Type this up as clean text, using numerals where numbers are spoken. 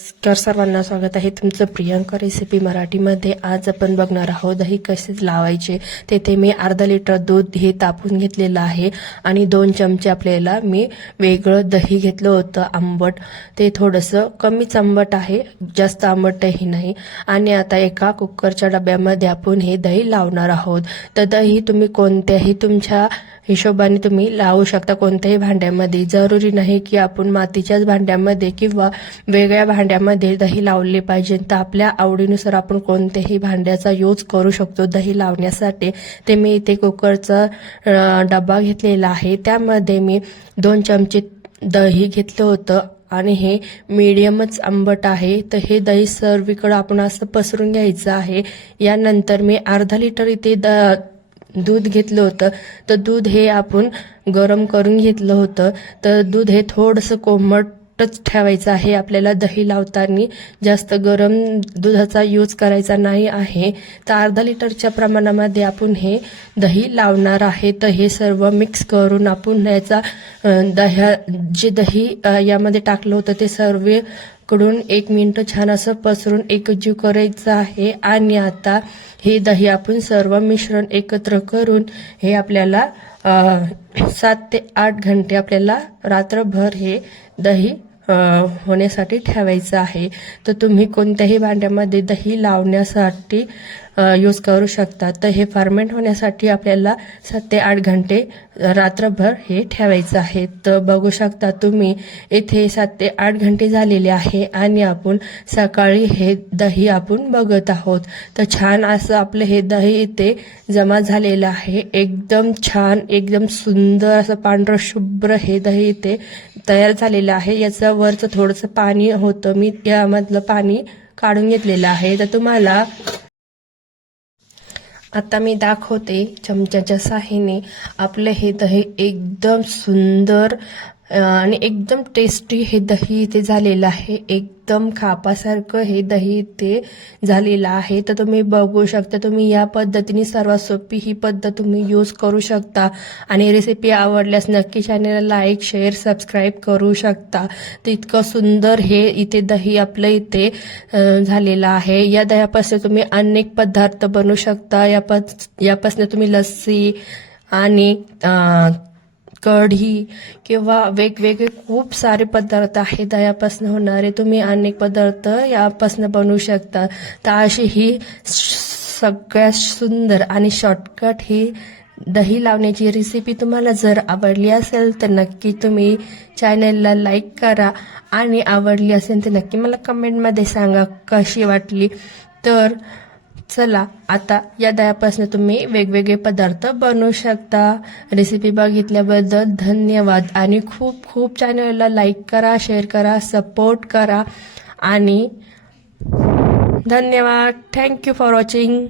नमस्कार सर्वांना, स्वागत आहे तुमचं प्रियंका रेसिपी मराठीमध्ये। आज आपण बघणार आहोत दही कसे लावायचे। तेथे मी अर्धा लिटर दूध हे तापून घेतलेलं आहे आणि 2 चमचे आपल्याला मी वेगळं दही घेतलं होतं आंबट। ते थोडंसं कमीच आंबट आहे, जास्त आंबटही नाही। आणि आता एका कुकरच्या डब्यामध्ये आपण हे दही लावणार आहोत। तर दही तुम्ही कोणत्याही तुमच्या हिशोबाने तुम्ही लावू शकता, कोणत्याही भांड्यामध्ये। जरुरी नाही की आपण मातीच्याच भांड्यामध्ये किंवा वेगळ्या भांड्यामध्ये दही लावले पाहिजे। तर आपल्या आवडीनुसार आपण कोणत्याही भांड्याचा यूज करू शकतो दही लावण्यासाठी। ते मी इथे कुकरचा डबा घेतलेला आहे, त्यामध्ये मी 2 चमचे दही घेतलं होतं आणि हे मीडियमच आंबट आहे। तर हे दही सर्वीकडे आपण असं पसरून घ्यायचं आहे। यानंतर मी अर्धा लिटर इथे दूध घेतलं होतं। तर दूध हे आपण गरम करून घेतलं होतं। तर दूध हे थोडंसं कोमटच ठेवायचं आहे आपल्याला दही लावताना, जास्त गरम दुधाचा यूज करायचा नाही आहे। तर अर्धा लिटरच्या प्रमाणामध्ये आपण हे दही लावणार आहे। तर हे सर्व मिक्स करून आपण याचा जे दही यामध्ये टाकलं होतं ते सर्व कडून 1 मिनिट छान असं पसरून एकजीव करायचं आहे। आणि आता हे दही आपण सर्व मिश्रण एकत्र करून हे आपल्याला 7 ते 8 घंटे आपल्याला रात्रभर हे दही होण्यासाठी ठेवायचं आहे। तर तुम्ही कोणत्याही भांड्यामध्ये दही लावण्यासाठी यूज करू शकता। तर हे फर्मेंट होण्यासाठी आपल्याला 7 ते 8 घंटे रात्रभर हे ठेवायचं आहे। तर बघू शकता तुम्ही इथे 7 ते 8 घंटे झालेले आहे आणि आपण सकाळी हे दही आपण बघत आहोत। तर छान असं आपलं हे दही इथे जमा झालेलं आहे। एकदम छान, एकदम सुंदर असं पांढरं शुभ्र हे दही इथे तयार झालेलं आहे। याचं वरचं थोडंसं पाणी होतं, मी यामधलं पाणी काढून घेतलेलं आहे। तर तुम्हाला आता मी दाखवते चमच्याच्या साहाय्याने आपलं हे दही एकदम सुंदर आणि एकदम टेस्टी हे दही इथे झालेलं आहे। एकदम खापासारखं हे दही इथे झालेलं आहे। तर तुम्ही बघू शकता, तुम्ही या पद्धतीने सर्वात सोपी ही पद्धत तुम्ही यूज करू शकता। आणि रेसिपी आवडल्यास नक्की चॅनलला लाईक, शेअर, सबस्क्राईब करू शकता। तर इतकं सुंदर हे इथे दही आपलं इथे झालेलं आहे। या दह्यापासून तुम्ही अनेक पदार्थ बनवू शकता। यापासून तुम्ही लस्सी आणि कढी किंवा वेगवेगळे खूप सारे पदार्थ आहेत दह्यापासून होणारे, तुम्ही अनेक पदार्थ यापासून बनवू शकता। तर अशी ही सगळ्यात सुंदर आणि शॉर्टकट ही दही लावण्याची रेसिपी तुम्हाला जर आवडली असेल तर नक्की तुम्ही चॅनलला लाईक करा आणि आवडली असेल तर नक्की मला कमेंटमध्ये सांगा कशी वाटली। तर चला, आता या दह्यापासून तुम्ही वेगवेगळे पदार्थ बनवू शकता। रेसिपी बघितल्याबद्दल धन्यवाद आणि खूप खूप चॅनलला लाईक करा, शेअर करा, सपोर्ट करा आणि धन्यवाद। Thank you for watching.